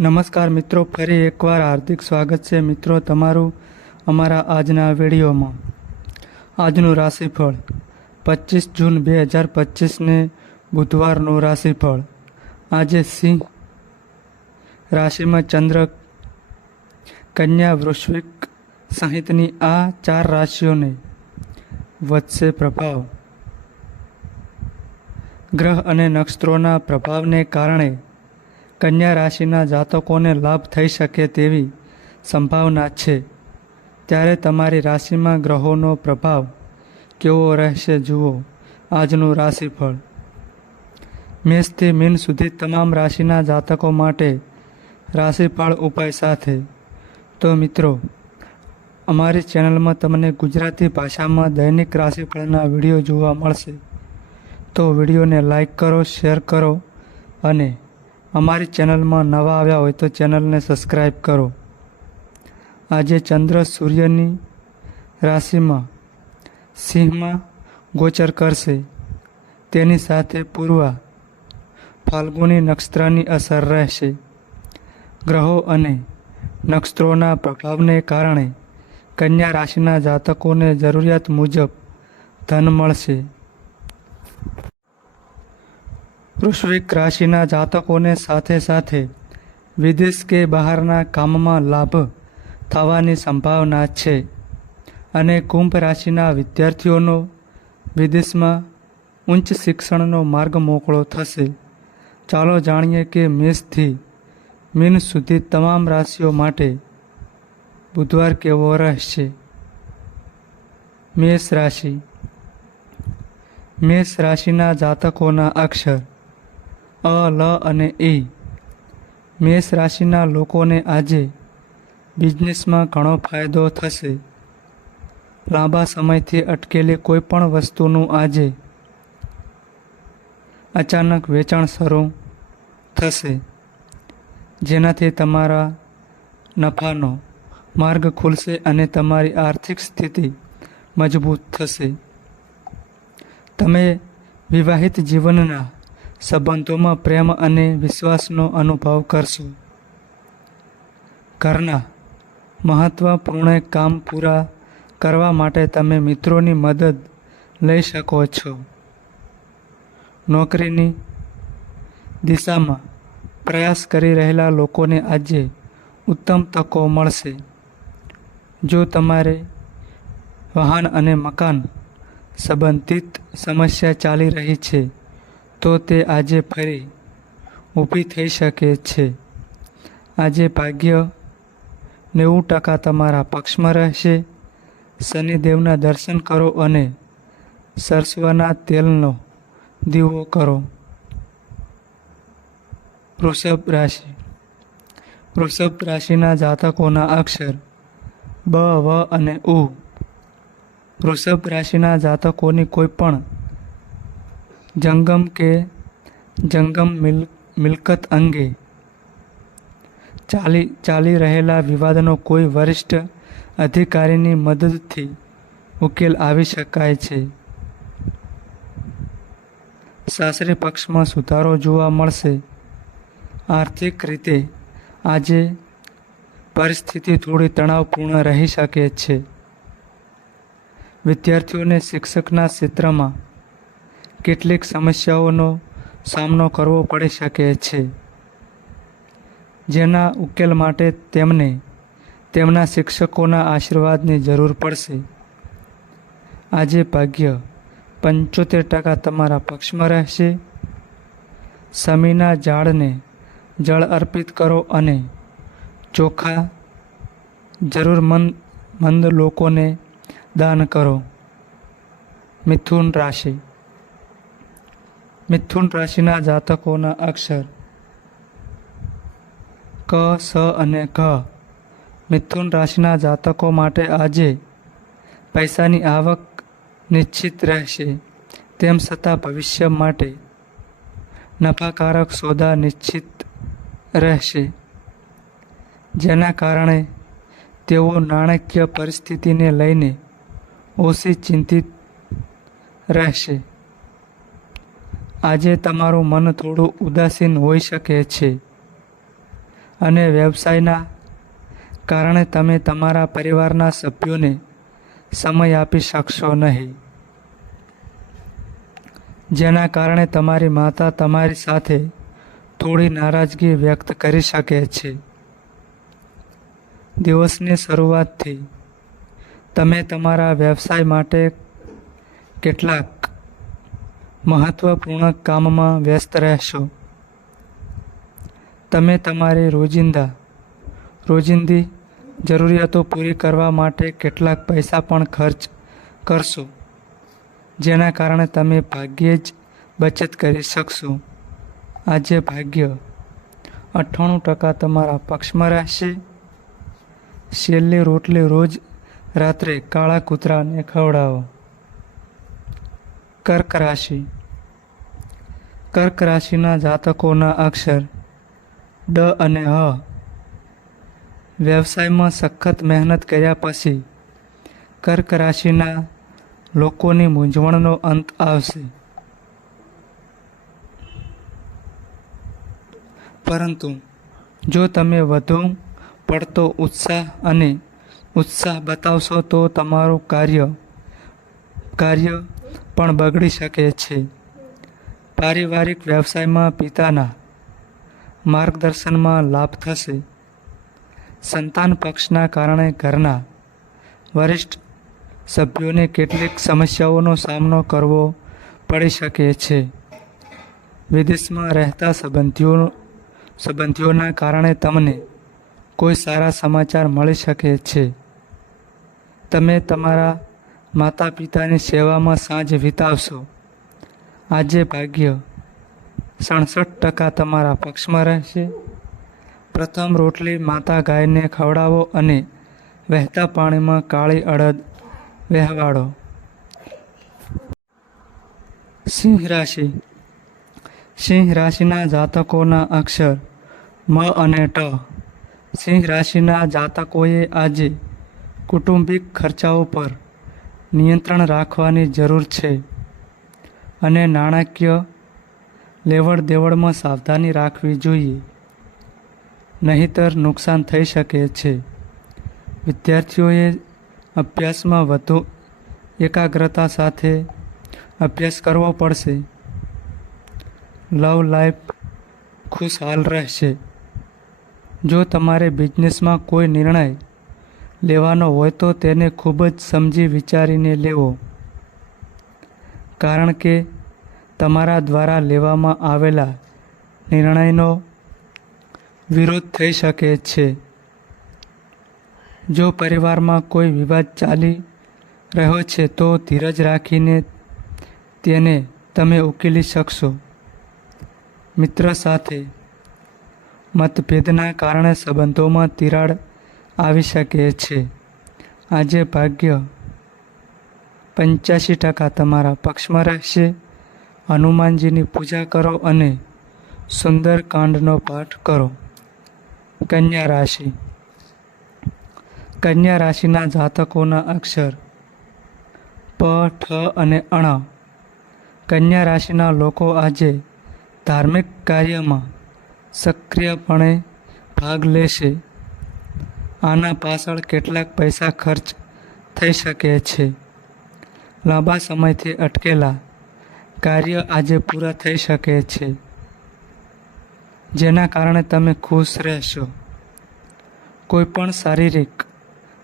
નમસ્કાર મિત્રો, ફરી એકવાર હાર્દિક સ્વાગત છે મિત્રો તમારું અમારા આજના વિડીયોમાં. આજનું રાશિફળ 25 જૂન 2025ને બુધવારનું રાશિફળ. આજે સિંહ રાશિમાં ચંદ્ર કન્યા વૃશ્ચિક સહિતની આ 4 રાશિઓને વધશે પ્રભાવ. ગ્રહ અને નક્ષત્રોના પ્રભાવને કારણે કન્યા રાશિના જાતકોને લાભ થઈ શકે તેવી સંભાવના છે. ત્યારે તમારી રાશિમાં ગ્રહોનો પ્રભાવ કેવો રહેશે જુઓ આજનું રાશિફળ. મેષથી મીન સુધી તમામ રાશિના જાતકો માટે રાશિફળ ઉપાય સાથે. તો મિત્રો, અમારી ચેનલમાં તમને ગુજરાતી ભાષામાં દૈનિક રાશિફળના વિડીયો જોવા મળશે. તો વિડીયોને લાઈક કરો, શેર કરો અને અમારી ચેનલમાં નવા આવ્યા હોય તો ચેનલને સબસ્ક્રાઈબ કરો. આજે ચંદ્ર સૂર્યની રાશિમાં સિંહમાં ગોચર કરશે. તેની સાથે પૂર્વા ફાલ્ગુની નક્ષત્રની અસર રહેશે. ગ્રહો અને નક્ષત્રોના પ્રભાવને કારણે કન્યા રાશિના જાતકોને જરૂરિયાત મુજબ ધન મળશે. વૃશ્ચિક રાશિના જાતકોને સાથે સાથે વિદેશ કે બહારના કામમાં લાભ થવાની સંભાવના છે. અને કુંભ રાશિના વિદ્યાર્થીઓનો વિદેશમાં ઉચ્ચ શિક્ષણનો માર્ગ મોકળો થશે. ચાલો જાણીએ કે મેષથી મીન સુધી તમામ રાશિઓ માટે બુધવાર કેવો રહેશે. મેષ રાશિ. મેષ રાશિના જાતકોના અક્ષર અ, લ અને એ. મેષ રાશિના લોકોને આજે બિઝનેસમાં ઘણો ફાયદો થશે. લાંબા સમયથી અટકેલી કોઈ પણ વસ્તુનું આજે અચાનક વેચાણ શરૂ થશે, જેનાથી તમારા નફાનો માર્ગ ખુલશે અને તમારી આર્થિક સ્થિતિ મજબૂત થશે. તમે વિવાહિત જીવનના સંબંધોમાં પ્રેમ અને વિશ્વાસનો અનુભવ કરશો. ઘરના મહત્વપૂર્ણ કામ પૂરા કરવા માટે તમે મિત્રોની મદદ લઈ શકો છો. નોકરીની દિશામાં પ્રયાસ કરી રહેલા લોકોને આજે ઉત્તમ તકો મળશે. જો તમારે વાહન અને મકાન સંબંધિત સમસ્યા ચાલી રહી છે તો તે આજે ફરી ઊભી થઈ શકે છે. આજે ભાગ્ય 90% તમારા પક્ષમાં રહેશે. શનિદેવના દર્શન કરો અને સરસવના તેલનો દીવો કરો. વૃષભ રાશિ. વૃષભ રાશિના જાતકોના અક્ષર બ, વ અને ઉ. વૃષભ રાશિના જાતકોની કોઈ પણ જંગમ મિલકત અંગે ચાલી રહેલા વિવાદનો કોઈ વરિષ્ઠ અધિકારીની મદદથી ઉકેલ આવી શકાય છે. સાસરી પક્ષમાં સુધારો જોવા મળશે. આર્થિક રીતે આજે પરિસ્થિતિ થોડી તણાવપૂર્ણ રહી શકે છે. વિદ્યાર્થીઓને શિક્ષકના ક્ષેત્રમાં કેટલીક સમસ્યાઓનો સામનો કરવો પડી શકે છે, જેના ઉકેલ માટે તેમને તેમના શિક્ષકોના આશીર્વાદની જરૂર પડશે. આજે ભાગ્ય 75% તમારા પક્ષમાં રહેશે. શમીના ઝાડને જળ અર્પિત કરો અને ચોખા જરૂરમંદ લોકોને દાન કરો. મિથુન રાશિ. મિથુન રાશિના જાતકોના અક્ષર ક, સ અને ઘ. મિથુન રાશિના જાતકો માટે આજે પૈસાની આવક નિશ્ચિત રહેશે. તેમ છતાં ભવિષ્ય માટે નફાકારક સોદા નિશ્ચિત રહેશે, જેના કારણે તેઓ નાણાકીય પરિસ્થિતિને લઈને ઓછી ચિંતિત રહેશે. આજે તમારું મન થોડું ઉદાસીન હોઈ શકે છે અને વ્યવસાયના કારણે તમે તમારા પરિવારના સભ્યોને સમય આપી શકશો નહીં, જેના કારણે તમારી માતા તમારી સાથે થોડી નારાજગી વ્યક્ત કરી શકે છે. દિવસની શરૂઆતથી તમે તમારા વ્યવસાય માટે કેટલાક મહત્વપૂર્ણ કામમાં વ્યસ્ત રહેશો. તમે તમારી રોજિંદી જરૂરિયાતો પૂરી કરવા માટે કેટલાક પૈસા પણ ખર્ચ કરશો, જેના કારણે તમે ભાગ્યે જ બચત કરી શકશો. આજે ભાગ્ય 98% તમારા પક્ષમાં રહેશે. છેલ્લી રોટલી રોજ રાત્રે કાળા કૂતરાને ખવડાવો. કર્ક રાશિ. કર્ક રાશિના જાતકોના અક્ષર ડ અને હ. વ્યવસાયમાં સખત મહેનત કર્યા પછી કર્ક રાશિના લોકોની મૂંઝવણનો અંત આવશે. પરંતુ જો તમે વધુ પડતો ઉત્સાહ બતાવશો તો તમારું કાર્ય પણ બગડી શકે છે. પારિવારિક વ્યવસાયમાં પિતાના માર્ગદર્શનમાં લાભ થશે. સંતાન પક્ષના કારણે ઘરના વરિષ્ઠ સભ્યોને કેટલીક સમસ્યાઓનો સામનો કરવો પડી શકે છે. વિદેશમાં રહેતા સંબંધીઓના કારણે તમને કોઈ સારા સમાચાર મળી શકે છે. તમે તમારા માતા પિતાની સેવામાં સાંજ વિતાવશો. આજે ભાગ્ય 67% તમારા પક્ષમાં રહેશે. પ્રથમ રોટલી માતા ગાયને ખવડાવો અને વહેતા પાણીમાં કાળી અડદ વહેવાડો. સિંહ રાશિ. સિંહ રાશિના જાતકોના અક્ષર મ અને ટ. સિંહ રાશિના જાતકોએ આજે કૌટુંબિક ખર્ચાઓ પર નિયંત્રણ રાખવાની જરૂર છે અને નાણાકીય લેવડ દેવડમાં સાવધાની રાખવી જોઈએ, નહીંતર નુકસાન થઈ શકે છે. વિદ્યાર્થીઓએ અભ્યાસમાં વધુ એકાગ્રતા સાથે અભ્યાસ કરવો પડશે. લવ લાઈફ ખુશહાલ રહેશે. જો તમારે બિઝનેસમાં કોઈ નિર્ણય લેવાનો હોય તો તેને ખૂબ જ સમજી વિચારીને લેવો, કારણ કે તમારા દ્વારા લેવામાં આવેલા નિર્ણયનો વિરોધ થઈ શકે છે. જો પરિવારમાં કોઈ વિવાદ ચાલી રહ્યો છે તો ધીરજ રાખીને તેને તમે ઉકેલી શકશો. મિત્ર સાથે મતભેદના કારણે સંબંધોમાં તિરાડ આવી શકે છે. આજે ભાગ્ય 85% તમારા પક્ષમાં રહેશે. હનુમાનજીની પૂજા કરો અને સુંદરકાંડનો પાઠ કરો. કન્યા રાશિ. કન્યા રાશિના જાતકોના અક્ષર પ, ઠ અને અણ. કન્યા રાશિના લોકો આજે ધાર્મિક કાર્યમાં સક્રિયપણે ભાગ લેશે. આના પાછળ કેટલાક પૈસા ખર્ચ થઈ શકે છે. લાંબા સમયથી અટકેલા કાર્ય આજે પૂરા થઈ શકે છે, જેના કારણે તમે ખુશ રહેશો. કોઈપણ શારીરિક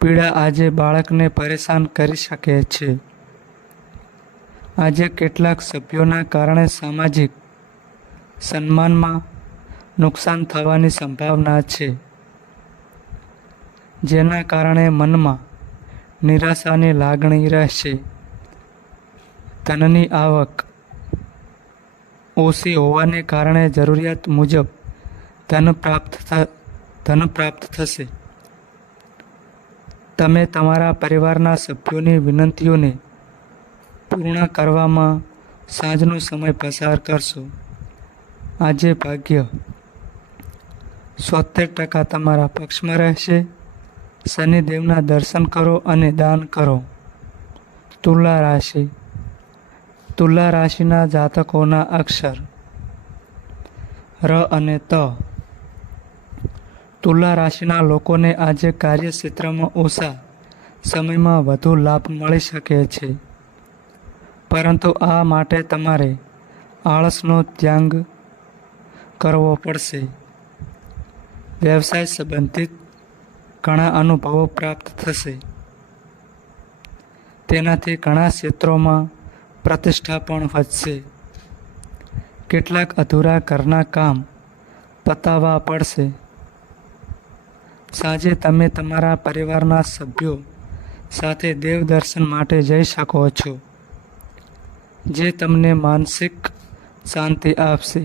પીડા આજે બાળકને પરેશાન કરી શકે છે. આજે કેટલાક સભ્યોના કારણે સામાજિક સન્માનમાં નુકસાન થવાની સંભાવના છે, જેના કારણે મનમાં નિરાશાની લાગણી રહેશે. ધનની આવક ઓછી હોવાને કારણે જરૂરિયાત મુજબ ધન પ્રાપ્ત થશે. તમે તમારા પરિવારના સભ્યોની વિનંતીઓને પૂર્ણ કરવામાં સાંજનો સમય પસાર કરશો. આજે ભાગ્ય 70% તમારા પક્ષમાં રહેશે. શનિદેવના દર્શન કરો અને દાન કરો. તુલા રાશિ. તુલા રાશિના જાતકોના અક્ષર ર અને ત. તુલા રાશિના લોકોને આજે કાર્યક્ષેત્રમાં ઓછા સમયમાં વધુ લાભ મળી શકે છે, પરંતુ આ માટે તમારે આળસનો ત્યાગ કરવો પડશે. વ્યવસાય સંબંધિત ઘણા અનુભવો પ્રાપ્ત થશે. તેનાથી ઘણા ક્ષેત્રોમાં પ્રતિષ્ઠા પણ વધશે. કેટલાક અધૂરા ઘરના કામ પતાવવા પડશે. સાંજે તમે તમારા પરિવારના સભ્યો સાથે દેવ દર્શન માટે જઈ શકો છો, જે તમને માનસિક શાંતિ આપશે.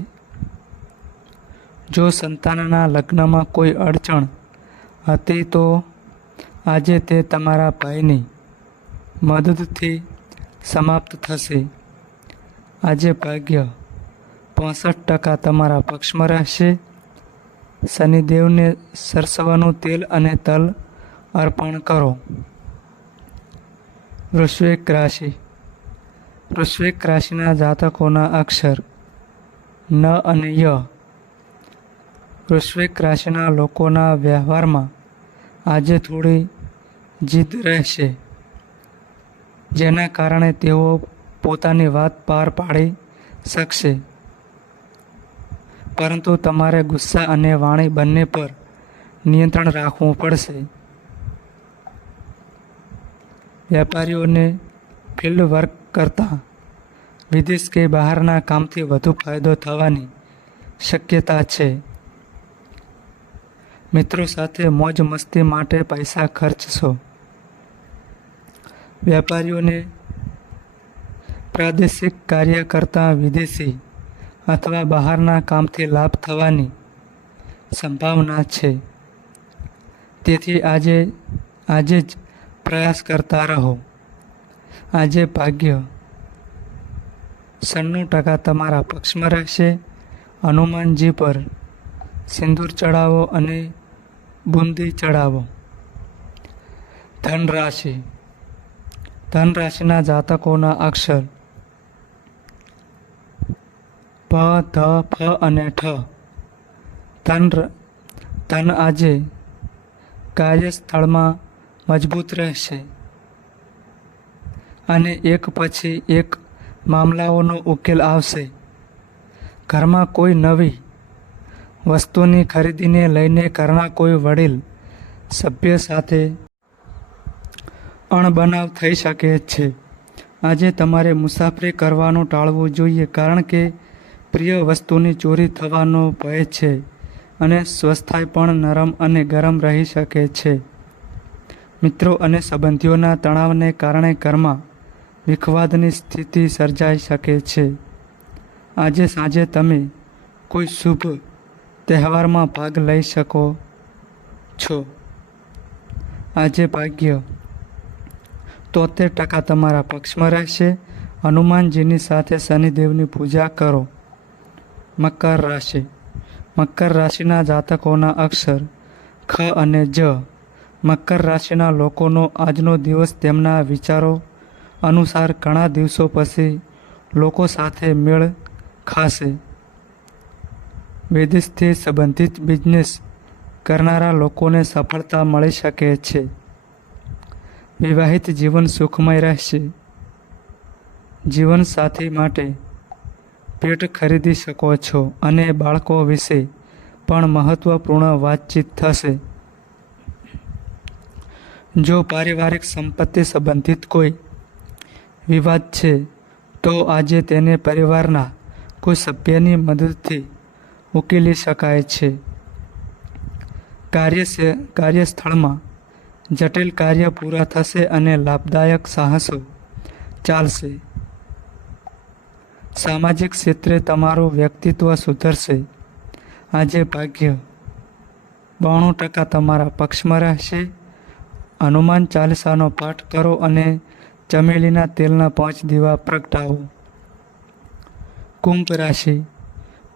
જો સંતાનના લગ્નમાં કોઈ અડચણ હતી તો આજે તે તમારા ભાઈની મદદથી સમાપ્ત થશે. આજે ભાગ્ય 65% તમારા પક્ષમાં રહેશે. શનિદેવને સરસવનું તેલ અને તલ અર્પણ કરો. વૃશ્ચિક રાશિ. વૃશ્ચિક રાશિના જાતકોના અક્ષર ન અને ય. વૃશ્ચિક રાશિના લોકોના વ્યવહારમાં આજે થોડી જીદ રહેશે, જેના કારણે તેઓ પોતાની વાત પાર પાડી શકશે. પરંતુ તમારે ગુસ્સા અને વાણી બંને પર નિયંત્રણ રાખવું પડશે. વેપારીઓને ફિલ્ડ વર્ક કરતાં વિદેશ કે બહારના કામથી વધુ ફાયદો થવાની શક્યતા છે. મિત્રો સાથે મોજ મસ્તી માટે પૈસા ખર્ચશો. વેપારીઓને પ્રાદેશિક કાર્ય કરતાં વિદેશી અથવા બહારના કામથી લાભ થવાની સંભાવના છે. તેથી આજે જ પ્રયાસ કરતા રહો. આજે ભાગ્ય 96% તમારા પક્ષમાં રહેશે. હનુમાનજી પર સિંદૂર ચડાવો અને બુંદી ચડાવો. ધન રાશિ. ધન રાશિના જાતકોના અક્ષર પ, ધ, ફ અને ઠ. ધન આજે કાર્યસ્થળમાં મજબૂત રહેશે અને એક પછી એક મામલાઓનો ઉકેલ આવશે. ઘરમાં કોઈ નવી વસ્તુની ખરીદીને લઈને ઘરના કોઈ વડીલ સભ્ય સાથે અણબનાવ થઈ શકે છે. આજે તમારે મુસાફરી કરવાનું ટાળવું જોઈએ, કારણ કે પ્રિય વસ્તુની ચોરી થવાનો ભય છે અને સ્વાસ્થ્ય પણ નરમ અને ગરમ રહી શકે છે. મિત્રો અને સંબંધીઓના તણાવને કારણે ઘરમાં વિખવાદની સ્થિતિ સર્જાઈ શકે છે. આજે સાંજે તમે કોઈ શુભ તહેવારમાં ભાગ લઈ શકો છો. આજે ભાગ્ય 73% તમારા પક્ષમાં રહેશે. હનુમાનજીની સાથે શનિદેવની પૂજા કરો. મકર રાશિ. મકર રાશિના જાતકોના અક્ષર ખ અને જ. મકર રાશિના લોકોનો આજનો દિવસ તેમના વિચારો અનુસાર ઘણા દિવસો પછી લોકો સાથે મેળ ખાશે. વિદેશથી સંબંધિત બિઝનેસ કરનારા લોકોને સફળતા મળી શકે છે. વિવાહિત જીવન સુખમય રહેશે. જીવનસાથી માટે ભેટ ખરીદી શકો છો અને બાળકો વિશે પણ મહત્વપૂર્ણ વાતચીત થશે. જો પારિવારિક સંપત્તિ સંબંધિત કોઈ વિવાદ છે તો આજે તેને પરિવારના કોઈ સભ્યની મદદથી ઉકેલી શકાય છે. કાર્યસ્થળમાં જટિલ કાર્ય પૂરા થશે અને લાભદાયક સાહસો ચાલશે. સામાજિક ક્ષેત્રે તમારું વ્યક્તિત્વ સુધરશે. આજે ભાગ્ય 92% તમારા પક્ષમાં રહેશે. હનુમાન ચાલીસાનો પાઠ કરો અને ચમેલીના તેલના 5 દીવા પ્રગટાવો. કુંભ રાશિ.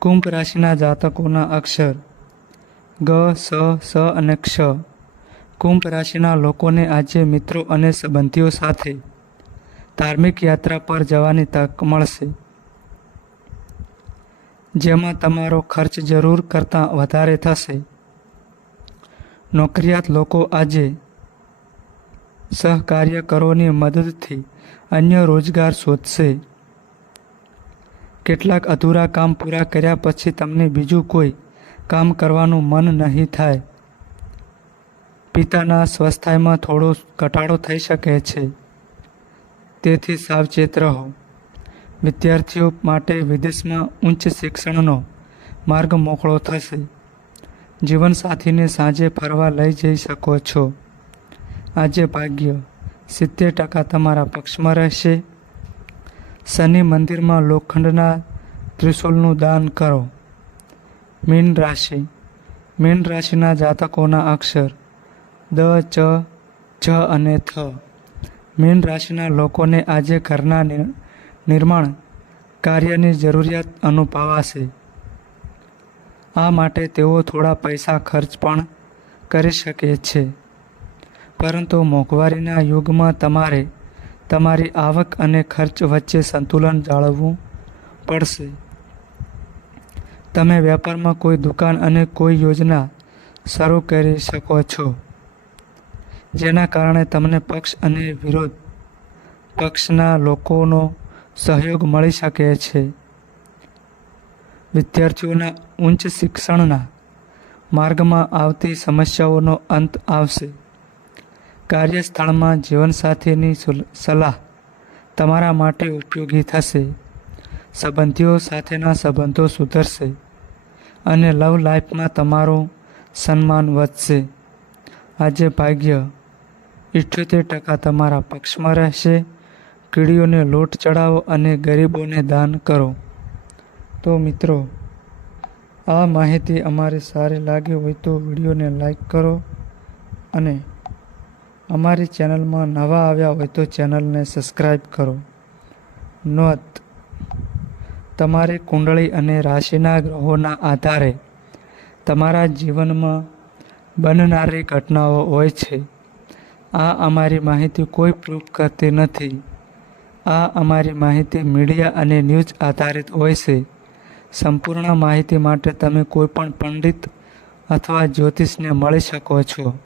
કુંભ રાશિના જાતકોના અક્ષર ગ, સ, સ અને ક્ષ. કુંભ રાશિના લોકોને આજે મિત્રો અને સંબંધીઓ સાથે ધાર્મિક યાત્રા પર જવાની તક મળશે, જેમાં તમારો ખર્ચ જરૂર કરતાં વધારે થશે. નોકરિયાત લોકો આજે સહકાર્યકરોની મદદથી અન્ય રોજગાર શોધશે. કેટલાક અધૂરા કામ પૂરા કર્યા પછી તમને બીજું કોઈ કામ કરવાનું મન નહીં થાય. પિતાના સ્વાસ્થ્યમાં થોડો ઘટાડો થઈ શકે છે, તેથી સાવચેત રહો. વિદ્યાર્થીઓ માટે વિદેશમાં ઉચ્ચ શિક્ષણનો માર્ગ મોકળો થશે. જીવનસાથીને સાંજે ફરવા લઈ જઈ શકો છો. આજે ભાગ્ય 70% તમારા પક્ષમાં રહેશે. શનિ મંદિરમાં લોખંડના ત્રિશૂલનું દાન કરો. મીન રાશિ. મીન રાશિના જાતકોના અક્ષર દ, ચ, જ અને થ. મીન રાશિના લોકોને આજે ઘરના નિર્માણ કાર્યની જરૂરિયાત અનુભવાશે. આ માટે તેઓ થોડા પૈસા ખર્ચ પણ કરી શકે છે, પરંતુ મોંઘવારીના યુગમાં તમારે તમારી આવક અને ખર્ચ વચ્ચે સંતુલન જાળવવું પડશે. તમે વેપારમાં કોઈ દુકાન અને કોઈ યોજના શરૂ કરી શકો છો, જેના કારણે તમને પક્ષ અને વિરોધ પક્ષના લોકોનો સહયોગ મળી શકે છે. વિદ્યાર્થીઓના ઉચ્ચ શિક્ષણના માર્ગમાં આવતી સમસ્યાઓનો અંત આવશે. કાર્યસ્થળમાં જીવનસાથીની સલાહ તમારા માટે ઉપયોગી થશે. સંબંધીઓ સાથેના સંબંધો સુધરશે અને લવ લાઈફમાં તમારું સન્માન વધશે. આજે ભાગ્ય 78% તમારા પક્ષમાં રહેશે. કીડીઓને લોટ ચડાવો અને ગરીબોને દાન કરો. તો મિત્રો, આ માહિતી અમારી સારી લાગી હોય તો વિડીયોને લાઈક કરો અને અમારી ચેનલમાં નવા આવ્યા હોય તો ચેનલને સબસ્ક્રાઈબ કરો. નોંધ: તમારી કુંડળી અને રાશિના ગ્રહોના આધારે તમારા જીવનમાં બનનારી ઘટનાઓ હોય છે. આ અમારી માહિતી કોઈ પ્રૂફ કરતી નથી. આ અમારી માહિતી મીડિયા અને ન્યૂઝ આધારિત હોય છે. સંપૂર્ણ માહિતી માટે તમે કોઈ પણ પંડિત અથવા જ્યોતિષને મળી શકો છો.